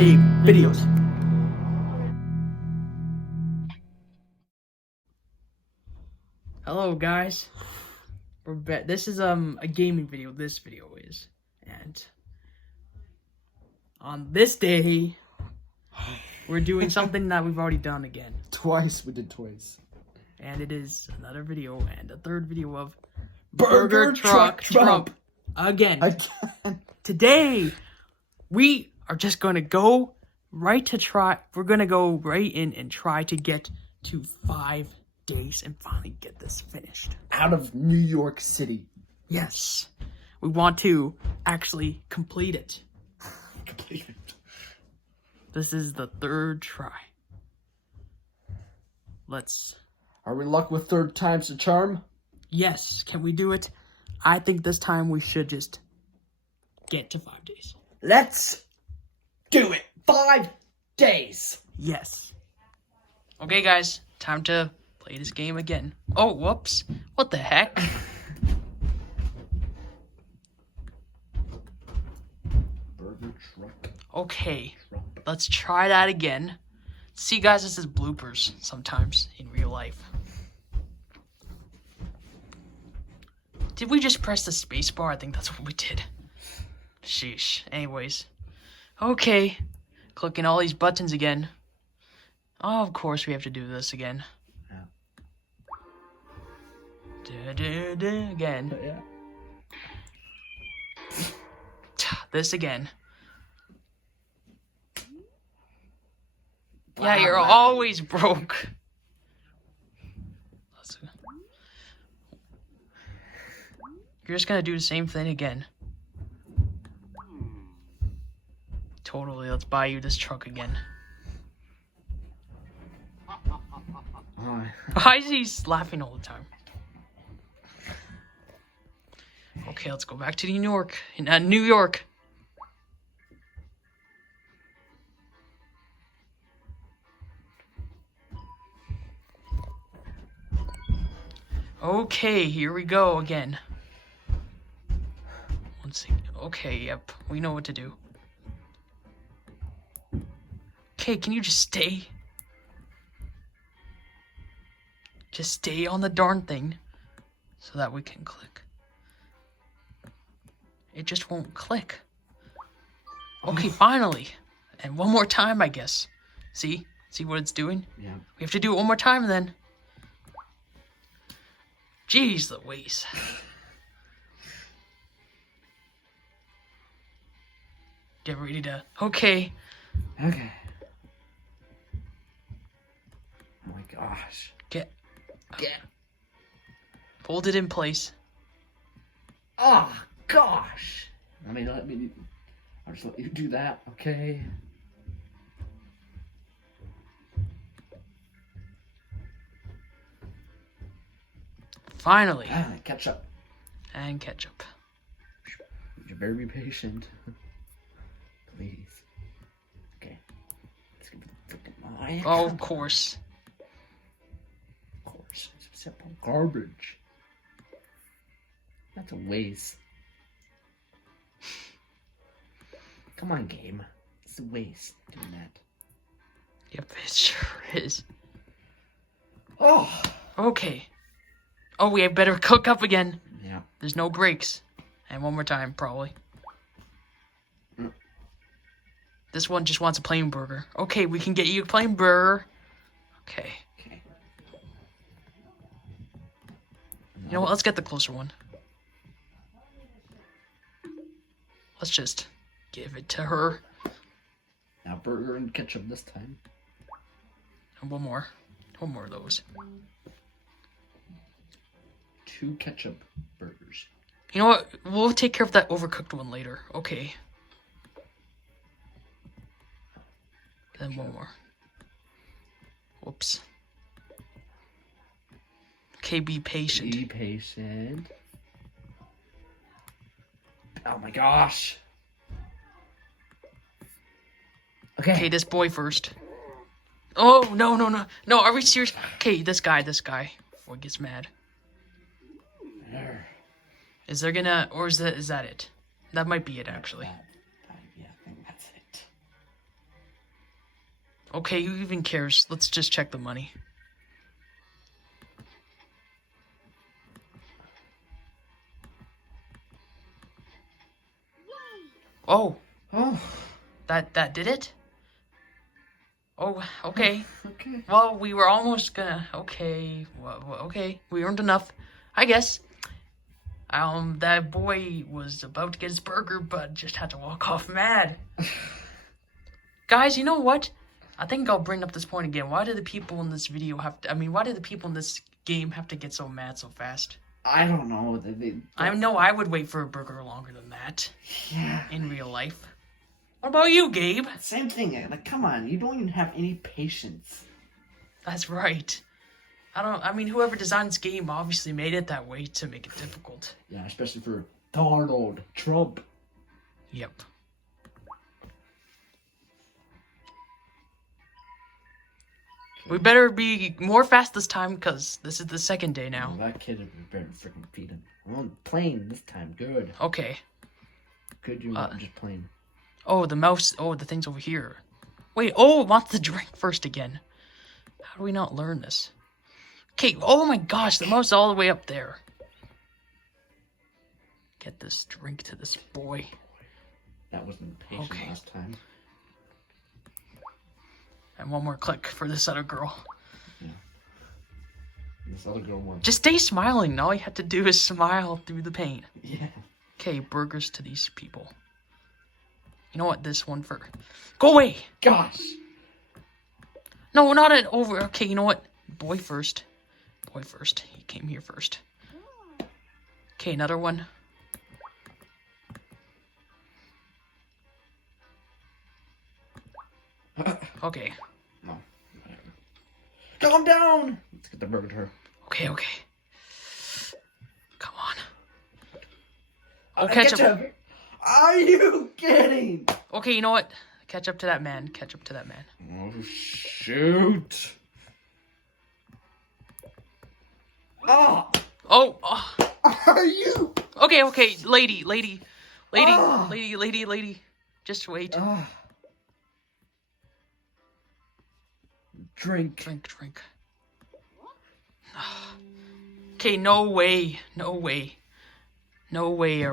Gabe videos. Hello guys, we're back. This is a gaming video. This video is, and on this day, we're doing something that we've already done again. Twice, we did twice. And it is another video and a third video of Burger Truck Trump. Again. Again. Today, we are just gonna go right to try. We're gonna go right in and try to get to 5 days and finally get this finished. Out of New York City. Yes. We want to actually complete it. Complete it. This is the third try. Let's... Are we luck with third time's the charm? Yes. Can we do it? I think this time we should just get to 5 days. Let's do it. 5 days. Yes. Okay, guys. Time to play this game again. Oh, whoops. What the heck? Burger Truck. Okay. Trump. Let's try that again. See, guys, this is bloopers sometimes in real life. Did we just press the space bar? I think that's what we did. Sheesh. Anyways. Okay. Clicking all these buttons again. Oh, of course we have to do this again. Yeah. Again. Yeah. This again. Yeah, you're always broke. You're just gonna do the same thing again. Totally, let's buy you this truck again. Why is he laughing all the time? Okay, let's go back to New York. New York. Okay, here we go again. Let's see. Okay, yep. We know what to do. Okay, can you just stay? Just stay on the darn thing so that we can click. It just won't click. Okay, finally. And one more time, I guess. See? See what it's doing? Yeah. We have to do it one more time then. Jeez Louise. Get ready to... Okay. Okay. Oh my gosh. Get. Hold it in place. Oh gosh. I'll just let you do that, okay? Finally. Ketchup. And ketchup. You better be patient. Please. Okay. Let's give it a freaking eye. Oh, of course. Of course. It's simple garbage. That's a waste. Come on, game. It's a waste doing that. Yep, it sure is. Oh. Okay. Oh, we had better cook up again. Yeah. There's no breaks. And one more time, probably. This one just wants a plain burger. Okay, we can get you a plain burger. Okay. Okay. You know what? Let's get the closer one. Let's just give it to her. Now burger and ketchup this time. And one more. One more of those. 2 ketchup burgers. You know what? We'll take care of that overcooked one later. Okay. Then one more. Whoops. Okay, be patient. Be patient. Oh my gosh. Okay, this boy first. Oh, no, no, no. No, are we serious? Okay, this guy. Before he gets mad. There. Is there gonna... Or is that it? That might be it, actually. Yeah, I think that's it. Okay, who even cares? Let's just check the money. Oh, Oh. that did it? Oh, okay. Okay. Well, we were almost gonna. Okay, okay, we earned enough, I guess. That boy was about to get his burger, but just had to walk off mad. Guys, you know what? I think I'll bring up this point again. Why do the people in this video have to? I mean, why do the people in this game have to get so mad so fast? I don't know. I know I would wait for a burger longer than that. Yeah. In real life. What about you, Gabe? Same thing. Like, come on. You don't even have any patience. That's right. I mean, whoever designed this game obviously made it that way to make it difficult. Yeah, especially for Donald Trump. Yep. We better be more fast this time, because this is the second day now. Oh, that kid, we better freaking feed him. I'm on the plane this time. Good. Okay. Good, you're not just playing. Oh, the mouse. Oh, the thing's over here. Wait, oh, it wants to drink first again. How do we not learn this? Okay, oh my gosh, the mouse is all the way up there. Get this drink to this boy. That wasn't patient last time. And one more click for this other girl. Yeah. This other girl won. Just stay smiling. All you have to do is smile through the pain. Yeah. Okay, burgers to these people. You know what? This one for... Go away! Gosh! No, not an over... Okay, you know what? Boy first. Boy first. He came here first. Okay, another one. Okay. No. Calm down! Let's get the burger to her. Okay, okay. Come on. Oh, ketchup. Are you kidding? Okay, you know what? Catch up to that man. Catch up to that man. Oh, shoot. Oh! Oh! Oh. Are you? Okay, okay. Lady. Just wait. Drink. Drink. Okay, no way are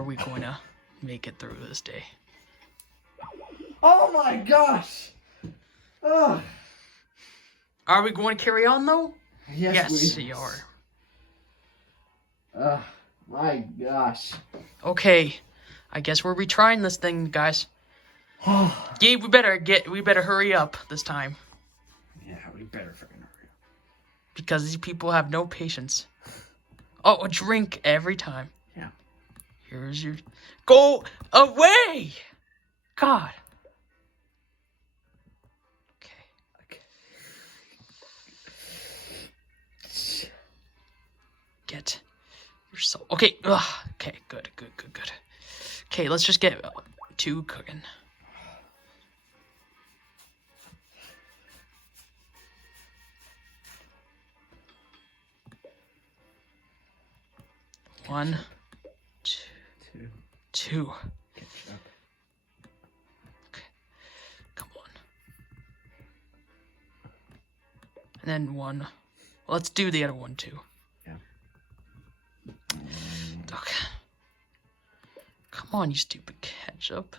we going to make it through this day. Oh my gosh! Oh. Are we going to carry on, though? Yes, we are. My gosh. Okay, I guess we're retrying this thing, guys. Gabe, we better hurry up this time. Yeah, we better freaking hurry up. Because these people have no patience. Oh, a drink every time. Yeah. Here's your... Go away! God. Okay. Get your soul. Okay. Ugh. Okay, good. Okay, let's just get 2 cooking. One, two. Ketchup. Okay. Come on. And then 1. Well, let's do the other one too. Yeah. Okay. Come on, you stupid ketchup.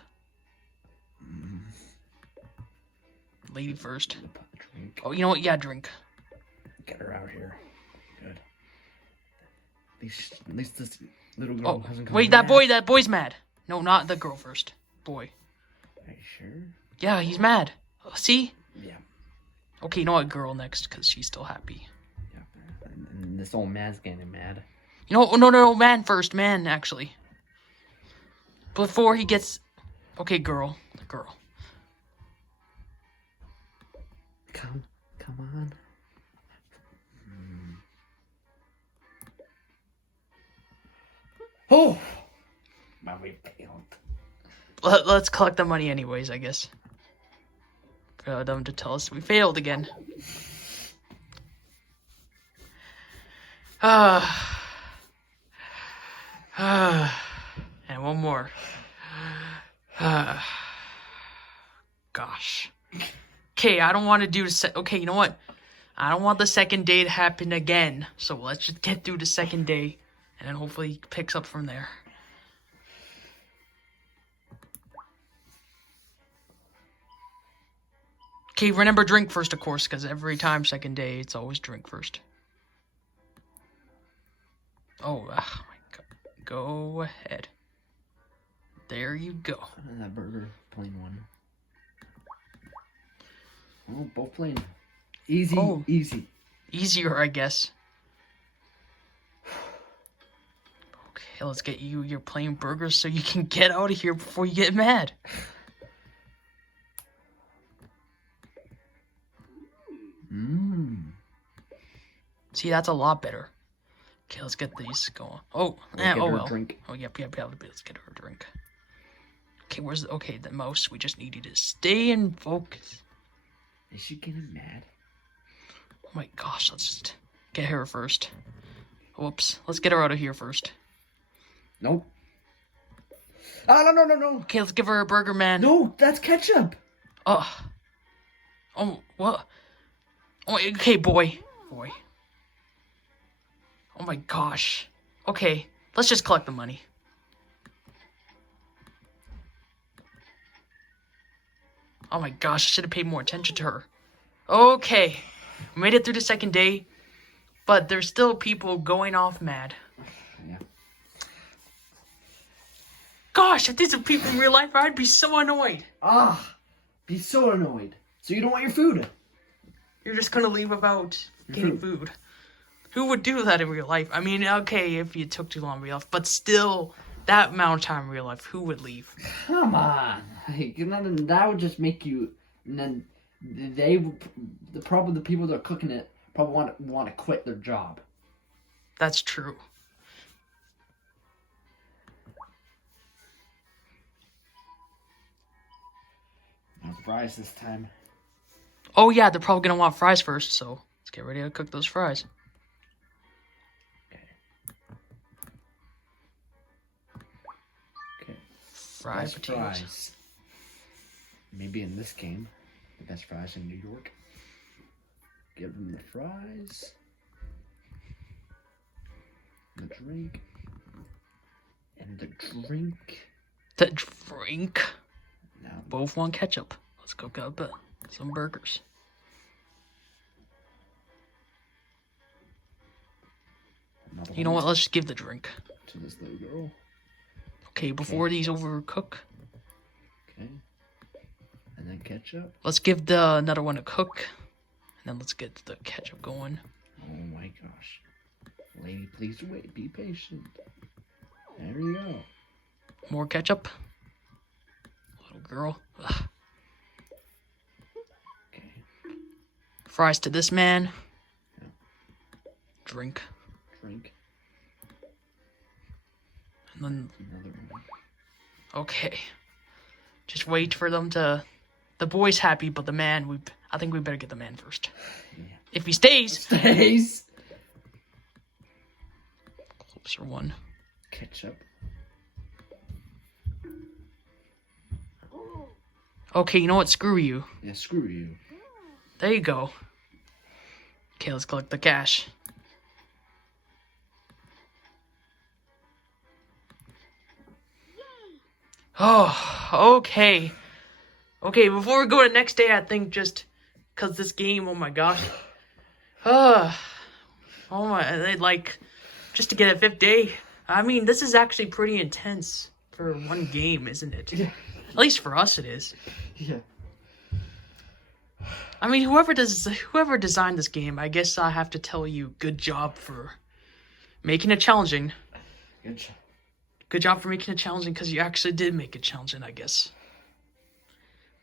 Lady first. Drink. Oh, you know what? Yeah, drink. Get her out here. Good. At least this little girl hasn't come. Wait, that boy's mad. No, not the girl first. Boy. Are you sure? Yeah, he's mad. See? Yeah. Okay, you know what? Girl next, because she's still happy. Yeah. And this old man's getting mad. You know, no, man first. Man, actually. Before he gets... Okay, girl. Girl. Come on. Oh! But we failed. Let's collect the money anyways, I guess. For them to tell us we failed again. And one more. Gosh. Okay, I don't want to do the okay, you know what? I don't want the second day to happen again. So let's just get through the second day. And then hopefully he picks up from there. Okay, remember drink first, of course, because every time second day, it's always drink first. Oh my God. Go ahead. There you go. And that burger, plain one. Oh, both plain. Easy, easy. Easier, I guess. Okay, let's get you your plain burgers so you can get out of here before you get mad. See, that's a lot better. Okay, let's get these going. Oh, oh well. Drink. Oh, yep. Let's get her a drink. Okay, where's the mouse? We just need you to stay in focus. Is she getting mad? Oh my gosh, let's just get her first. Whoops. Let's get her out of here first. Nope. Oh, no. Okay, let's give her a burger, man. No, that's ketchup. Oh, what? Oh, okay, boy. Oh my gosh. Okay, let's just collect the money. Oh my gosh, I should have paid more attention to her. Okay, we made it through the second day, but there's still people going off mad. Yeah. Gosh, if these are people in real life, I'd be so annoyed. Be so annoyed. So you don't want your food. You're just gonna leave without getting food. Who would do that in real life? I mean, okay, if you took too long in real life, but still, that amount of time in real life, who would leave? Come on. Like, that would just make you... And then the people that are cooking it probably want to quit their job. That's true. No fries this time. Oh yeah, they're probably gonna want fries first, so let's get ready to cook those fries. Okay. Fried potatoes. Fries. Maybe in this game, the best fries in New York. Give them the fries. The drink. And the drink. The drink. Now, Both want ketchup. Let's go get some burgers. You know what? Let's just give the drink to this little girl. Okay, before these overcook. Okay. And then ketchup. Let's give the another one a cook. And then let's get the ketchup going. Oh my gosh. Lady, please wait. Be patient. There we go. More ketchup. Little girl. Ugh. Okay. Fries to this man. Yeah. Drink. Drink. And then... Another one. Okay. Just wait for them to... The boy's happy, but the man, I think we better get the man first. Yeah. If he stays... Stays! Closer one. Ketchup. Okay, you know what? Screw you. Yeah, screw you. There you go. Okay, let's collect the cash. Oh, okay. Okay, before we go to the next day, I think just... Because this game, oh my gosh. Oh my, like... Just to get a 5th day. I mean, this is actually pretty intense for one game, isn't it? Yeah. At least for us, it is. Yeah. I mean, whoever designed this game, I guess I have to tell you, good job for making it challenging. Good job. Good job for making it challenging, because you actually did make it challenging, I guess.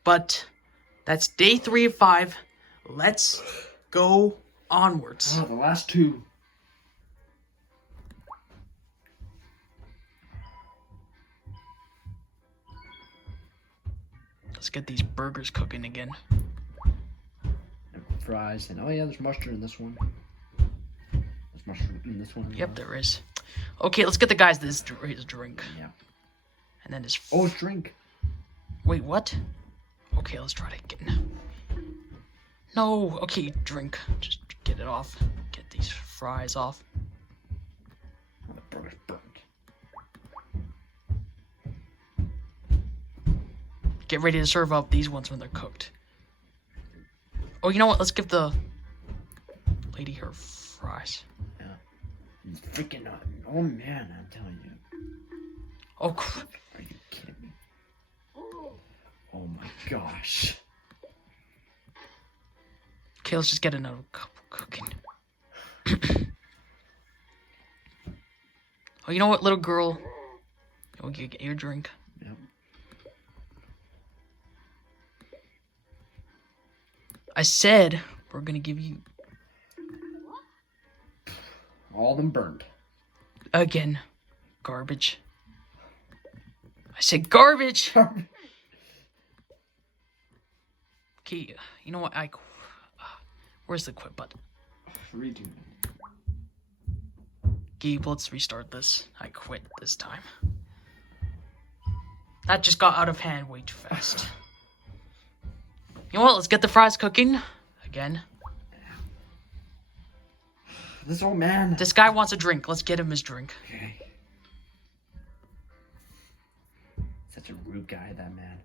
But that's day 3 of 5. Let's go onwards. Oh, the last 2. Let's get these burgers cooking again. And fries, and oh yeah, there's mustard in this one. There's mustard in this one. Yep, there is. Okay, let's get the guys his drink. Yeah. And then his... Oh, drink. Wait, what? Okay, let's try to get... No. Okay, drink. Just get it off. Get these fries off. Oh, the burger's burnt. Get ready to serve up these ones when they're cooked. Oh, you know what? Let's give the lady her fries. Yeah. He's freaking not. Oh man, I'm telling you. Oh, crap. Are you kidding me? Oh my gosh. Okay, let's just get another cup cooking. Oh, you know what, little girl? Oh, you get your drink. Yep. I said we're gonna give you All of them burned. again garbage. I said garbage. Okay, you know what? Where's the quit button? Redo. Gabe, let's restart this. I quit this time. That just got out of hand way too fast. You know what? Let's get the fries cooking again. This old man. This guy wants a drink. Let's get him his drink. Okay. Such a rude guy, that man.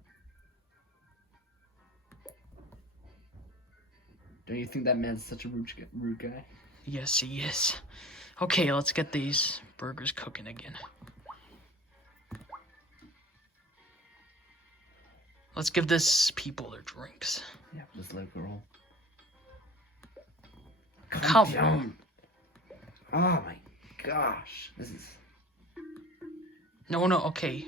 Don't you think that man's such a rude guy? Yes, he is. Okay, let's get these burgers cooking again. Let's give this people their drinks. Yeah, this little girl. Come down. on. Oh my gosh. This is... No, okay.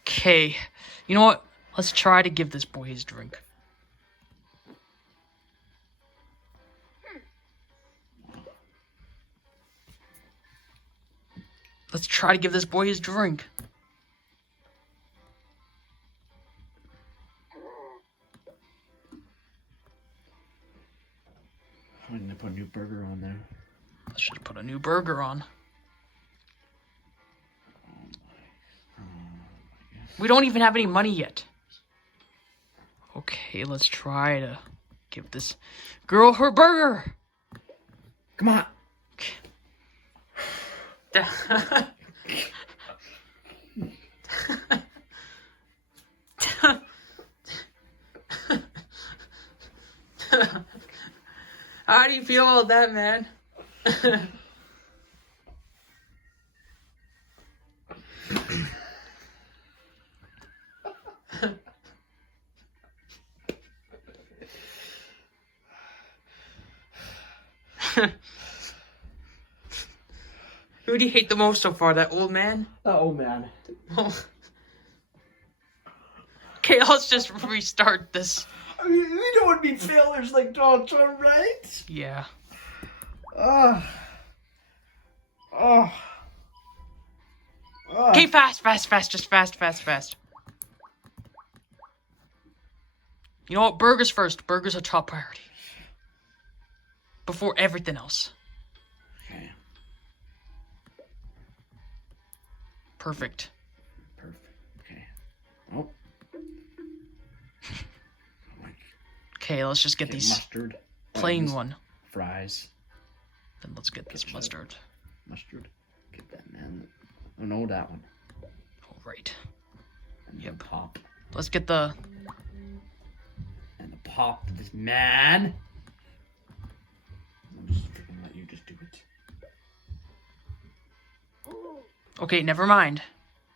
Okay. You know what? Let's try to give this boy his drink. Let's try to give this boy his drink. I'm gonna put a new burger on there. Let's just put a new burger on. We don't even have any money yet. Okay, let's try to give this girl her burger. Come on. How do you feel about that, man? Who do you hate the most so far, that old man? That old man. Okay, let's just restart this. I mean, we don't want to be failures like Donald Trump, right? Yeah. Okay, fast. Just fast. You know what? Burgers first. Burgers are top priority. Before everything else. Okay. Perfect. Okay. Oh. Okay, let's just get these mustard. plain onions, one. Fries. Then let's get this mustard. Mustard. Get that, man. Oh no, that one. All right. And Yep. the pop. Let's get the... And the pop to this man. I'm just freaking let you just do it. Okay, never mind.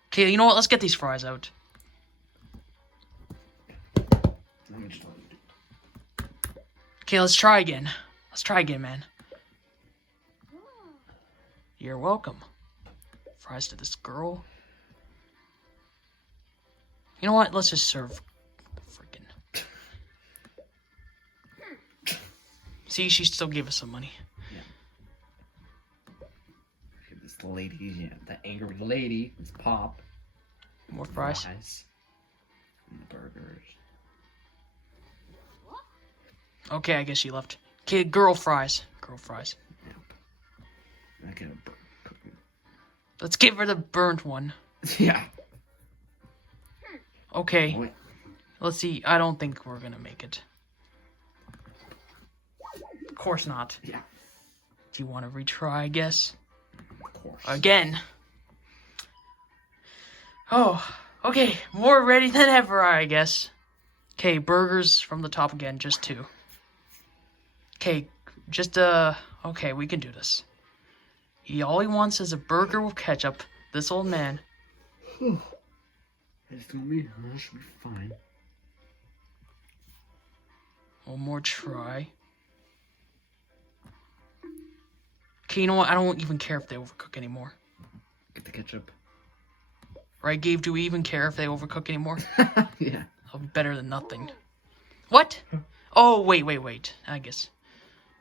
Okay, you know what? Let's get these fries out. Let me just let you do it. Okay, let's try again. Man. You're welcome. Fries to this girl. You know what? Let's just serve the freaking... See, she still gave us some money. Yeah. This lady, yeah, that angry lady, this pop. More fries. And the burgers. Okay, I guess she left. Okay, girl fries. Yep. I get a burger. Let's give her the burnt one. Yeah. Okay. Oh, wait. Let's see. I don't think we're gonna make it. Of course not. Yeah. Do you want to retry, I guess? Of course. Again. Oh, okay. More ready than ever, I guess. Okay, burgers from the top again, just 2. Okay, just, okay, we can do this. All he wants is a burger with ketchup. This old man. It's gonna be, that should be fine. One more try. Okay, you know what? I don't even care if they overcook anymore. Get the ketchup. Right, Gabe? Do we even care if they overcook anymore? Yeah. That'll be better than nothing. What? Oh, wait. I guess.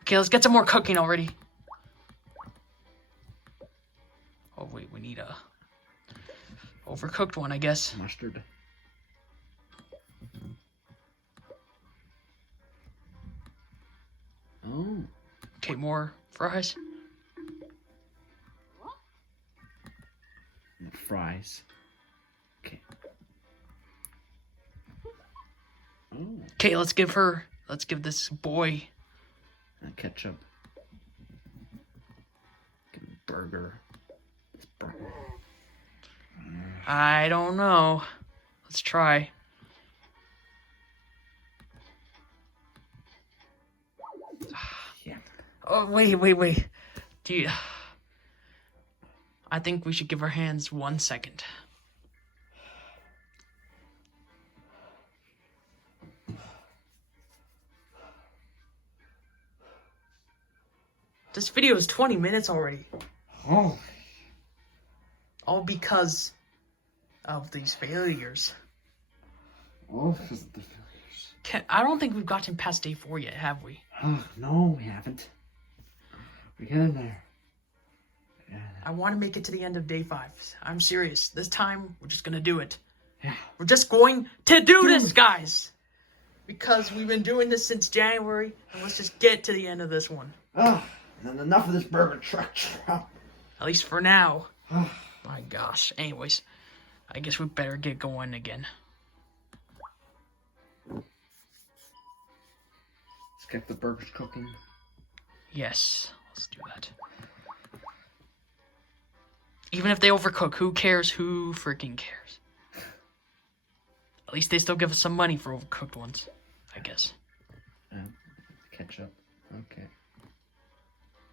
Okay, let's get some more cooking already. Oh, wait, we need a overcooked one, I guess. Mustard. Oh. Okay, more fries. And the fries. Okay. Oh. Okay, let's give this boy. And ketchup. Give him a burger. This burger. I don't know. Let's try. Yeah. Oh, wait. Do you... I think we should give our hands 1 second. This video is 20 minutes already. Oh. All because of these failures. Oh, because of the failures. I don't think we've gotten past day 4 yet, have we? No, we haven't. We're getting there. I want to make it to the end of day 5. I'm serious. This time, we're just going to do it. Yeah. We're just going to do this, guys! Because we've been doing this since January, and let's just get to the end of this one. And enough of this burger truck. At least for now. My gosh. Anyways, I guess we better get going again. Let's get the burgers cooking. Yes, let's do that. Even if they overcook, who cares? Who freaking cares? At least they still give us some money for overcooked ones, I guess. Ketchup. Okay.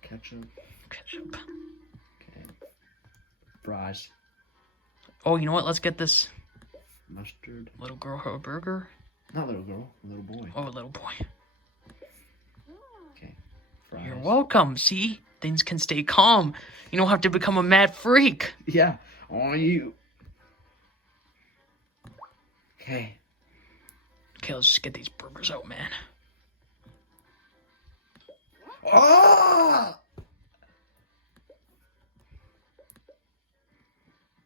Ketchup. Okay. Fries. Oh, you know what? Let's get this Mustard. little girl her burger. Not little girl, little boy. Oh, little boy. Okay. Fries. You're welcome. See? Things can stay calm. You don't have to become a mad freak. Yeah. On you. Okay. Okay, let's just get these burgers out, man. Oh!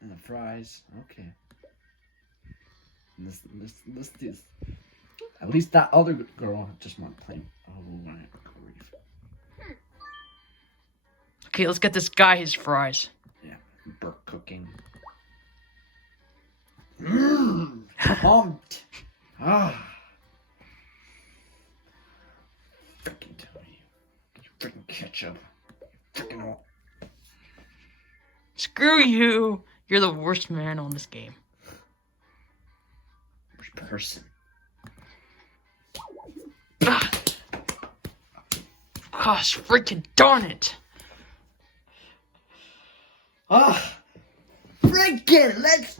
And the fries. Okay. And this. At least that other girl just want plain. Oh, my grief. Okay, let's get this guy his fries. Yeah. Burke cooking. Pumped. Freaking tell you. Freaking ketchup. Freaking all. Screw you. You're the worst man on this game. Worst person. Gosh, freaking darn it. Freaking, let's.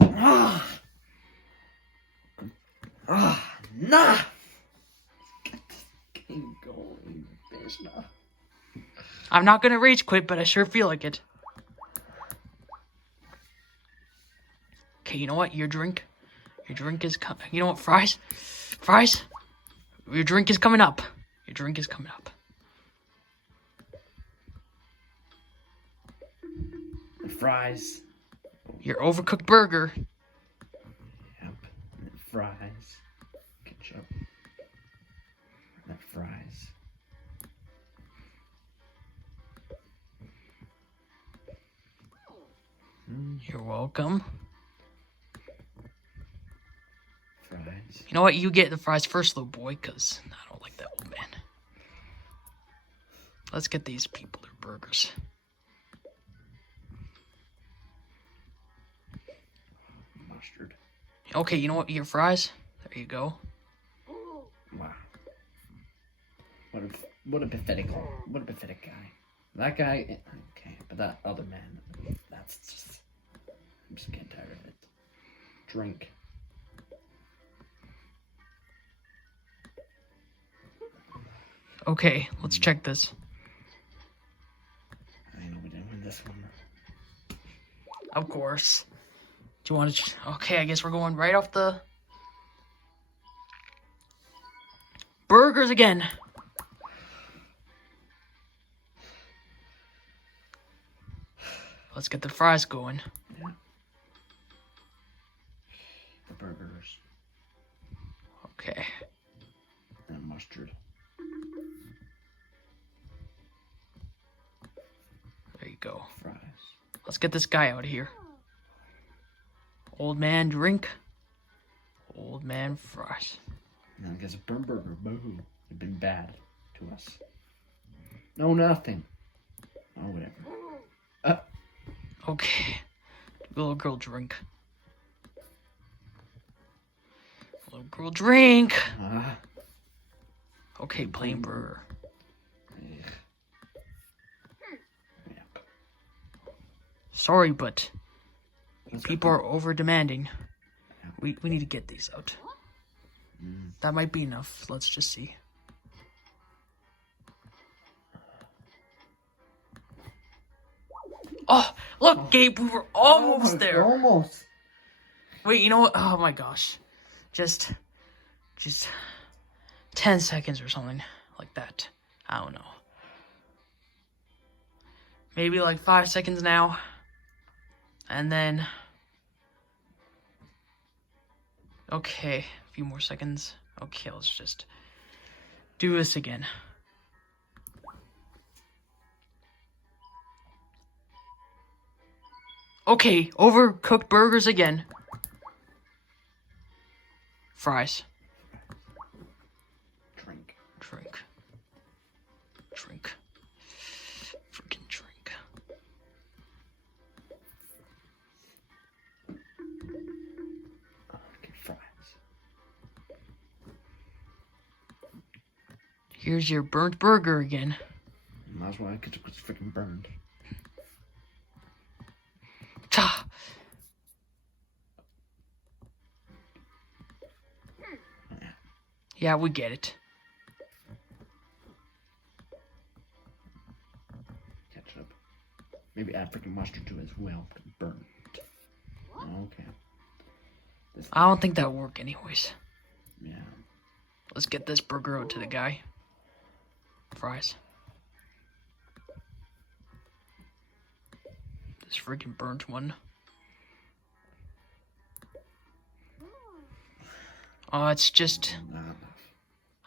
Nah. Get this game going, bitch. Nah. I'm not gonna rage quit, but I sure feel like it. Okay, you know what? Your drink is coming. You know what? Fries. Your drink is coming up. The fries. Your overcooked burger. Yep. And the fries. Ketchup. And the fries. You're welcome. You know what? You get the fries first, little boy, because I don't like that old man. Let's get these people their burgers. Mustard. Okay, you know what? Your fries. There you go. Wow. What a pathetic guy. That guy, okay, but that other man, that's just, I'm just getting tired of it. Drink. Okay, let's check this. I know we didn't win this one. Of course. Do you want to? Okay, I guess we're going right off the burgers again. Let's get the fries going. Yeah. The burgers. Okay. And mustard. There you go. Fries. Let's get this guy out of here. Old man drink. Old man fries. Now I guess a burn burger. Boo. You've been bad to us. No, nothing. Oh, whatever. Okay. Little girl drink. Little girl drink. Okay, plain burger. Yep. Sorry, but people are over demanding. We need to get these out. That might be enough. Let's just see. Oh, look, Gabe, we were almost there. Almost. Wait, you know what? Oh my gosh. Just 10 seconds or something like that. I don't know. Maybe like 5 seconds now. And then... Okay, a few more seconds. Okay, let's just do this again. Okay, overcooked burgers again. Fries. Drink. Drink. Drink. Freaking drink. Okay, fries. Here's your burnt burger again. And that's why it was freaking burned. Ta! Yeah, we get it. Ketchup. Maybe add freaking mustard to it as well. Burnt. Okay. I don't think that'll work anyways. Yeah. Let's get this burger out to the guy. Fries. This freaking burnt one. Oh, it's just... Not enough.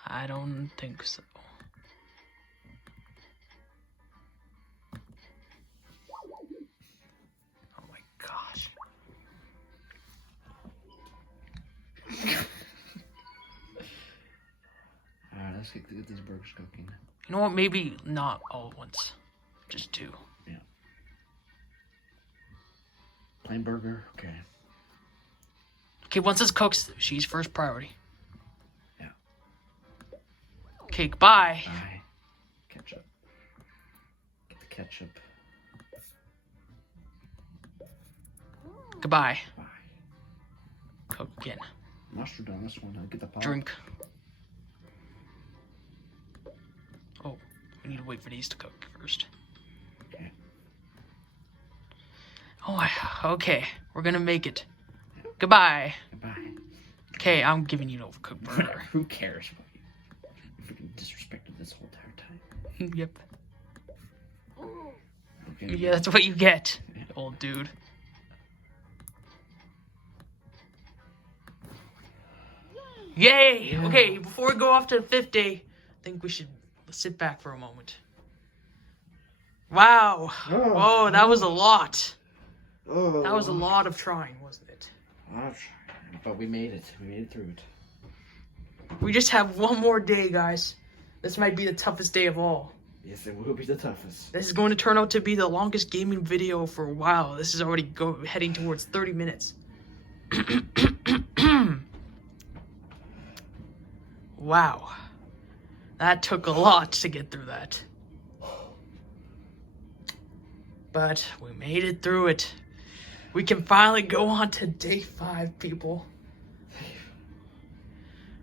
I don't think so. Oh my gosh. Alright, let's get these burgers cooking. You know what? Maybe not all at once. Just two. Yeah. Plain burger, okay. Okay, once this cooks, she's first priority. Yeah. Okay, goodbye. Bye. Ketchup. Get the ketchup. Goodbye. Bye. Cook again. Mustard on this one. I'll get the pot. Drink. Oh, we need to wait for these to cook first. Okay. Oh, okay. We're gonna make it. Goodbye. Goodbye. Okay, I'm giving you an overcooked burger. Who cares about you? You freaking disrespected this whole entire time. Yep. Okay. Yeah, that's what you get, old dude. Yay! Yeah. Okay, before we go off to the 5th day, I think we should sit back for a moment. Wow. Oh. Whoa, that was a lot. Oh. That was a lot of trying, wasn't it? But we made it. We made it through it. We just have one more day, guys. This might be the toughest day of all. Yes, it will be the toughest. This is going to turn out to be the longest gaming video for a while. This is already heading towards 30 minutes. Wow. That took a lot to get through that. But we made it through it. We can finally go on to day 5, people.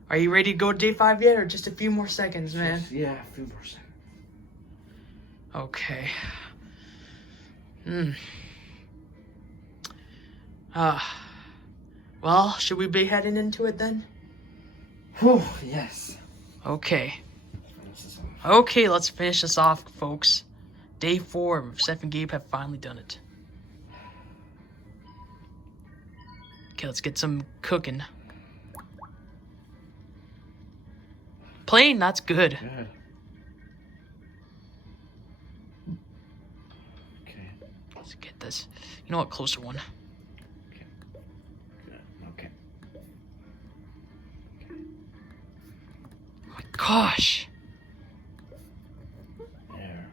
Are you ready to go to day 5 yet, or just a few more seconds, man? Yeah, a few more seconds. Okay. Well, should we be heading into it then? Whew, yes. Okay. Okay, let's finish this off, folks. Day 4, Seth and Gabe have finally done it. Okay, let's get some cooking. Plain, that's good. Good. Okay. Let's get this. You know what? Closer one. Okay. Good. Okay. Oh my gosh. There.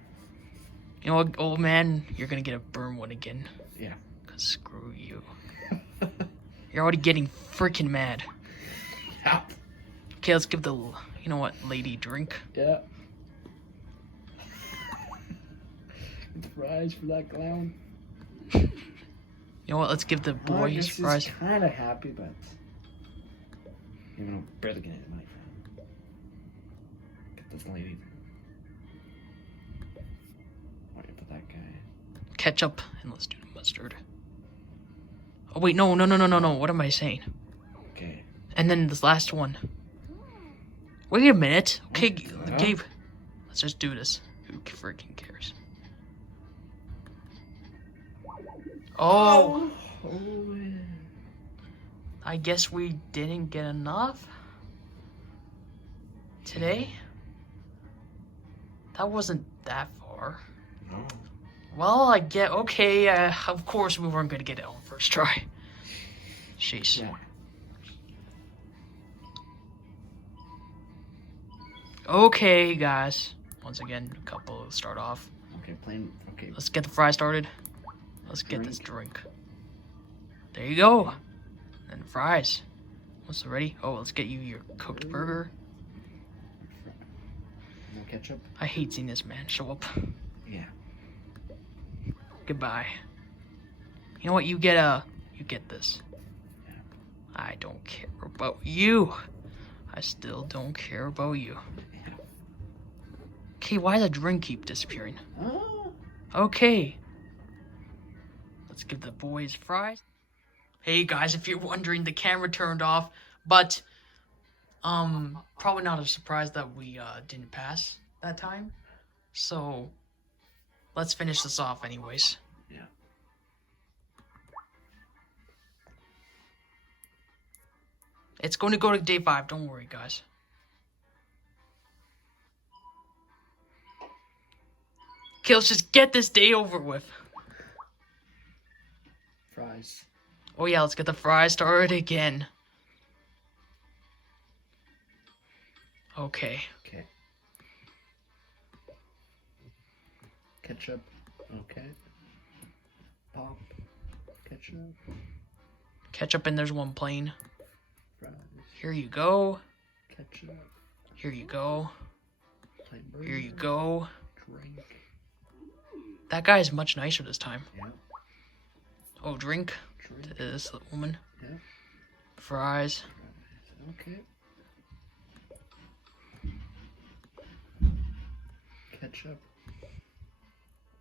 You know what, old man? You're gonna get a burn one again. Yeah. Cause screw you. You're already getting freaking mad. Yeah. Okay, let's give the, you know what, lady drink. Yeah. The fries for that clown. You know what, let's give the Well, I boy his guess fries. he's kind of happy, but you're gonna barely get any money from him. Get this lady. Wait for that guy. Ketchup, and let's do the mustard. Oh wait, no. What am I saying? Okay. And then this last one. Wait a minute. Okay, Yeah. Gabe. Let's just do this. Who freaking cares? Oh. I guess we didn't get enough today. That wasn't that far. No. Well, I get okay. Of course, we weren't gonna get it on first try. Sheesh. Yeah. Okay, guys. Once again, a couple start off. Okay, plain. Okay. Let's get the fry started. Let's get this drink. There you go. And fries. What's ready? Oh, let's get you your cooked burger. No ketchup? I hate seeing this man show up. Yeah. Goodbye. You know what? You get this. Yeah. I don't care about you. I still don't care about you. Yeah. Okay, why does the drink keep disappearing? Oh. Okay. Let's give the boys fries. Hey guys, if you're wondering, the camera turned off, but probably not a surprise that we didn't pass that time. So let's finish this off anyways. Yeah. It's going to go to day 5, don't worry guys. Okay, let's just get this day over with. Fries. Oh yeah, let's get the fries started again. Okay. Okay. Ketchup. Okay. Pop. Ketchup. Ketchup, and there's one plain. Fries. Here you go. Ketchup. Here you go. Plain burger. Here you go. Drink. That guy is much nicer this time. Yeah. Oh, drink. Drink. To this woman. Yeah. Fries. Okay. Ketchup.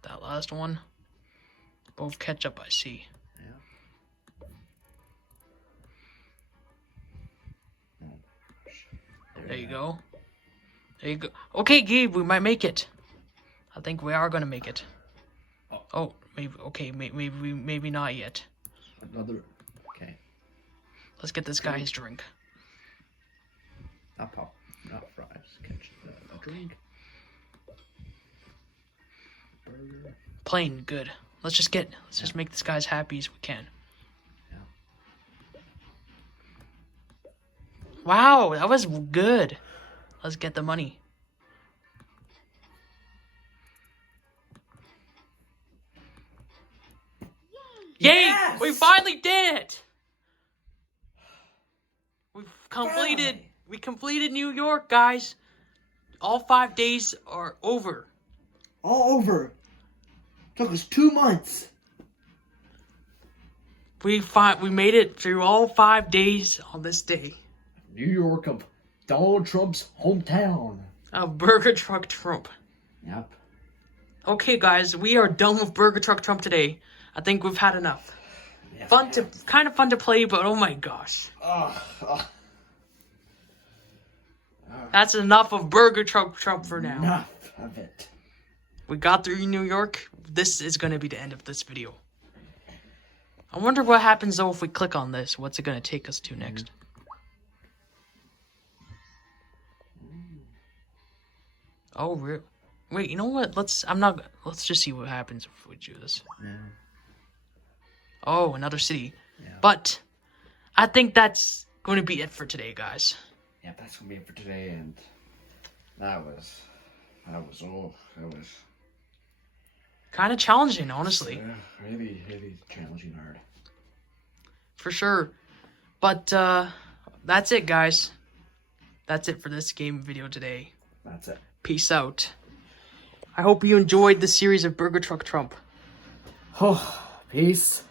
That last one. Both ketchup, I see. Yeah. Oh. There you go. There you go. Okay, Gabe, we might make it. I think we are gonna make it. Oh, maybe. Okay, maybe not yet. Another. Okay. Let's get this guy his drink. Not pop. Not fries. Ketchup. Drink. Burger. Plain good. Let's just make this guy as happy as we can. Yeah. Wow, that was good. Let's get the money. Yay! Yes! We finally did it! We completed New York, guys. All 5 days are over. All over. Took us 2 months. We made it through all 5 days on this day. New York of Donald Trump's hometown. Burger Truck Trump. Yep. Okay, guys, we are done with Burger Truck Trump today. I think we've had enough. Yes, Kind of fun to play, but oh my gosh. That's enough of Burger Truck Trump for now. Enough of it. We got through New York. This is going to be the end of this video. I wonder what happens though if we click on this. What's it going to take us to next? Oh, real. Wait, you know what? Let's just see what happens if we do this. Yeah. Oh, another city. Yeah. But I think that's going to be it for today, guys. Yeah, that's gonna be it for today, and that was Kind of challenging, honestly. really challenging hard. For sure. But that's it, guys. That's it for this game video today. That's it. Peace out. I hope you enjoyed the series of Burger Truck Trump. Oh, peace.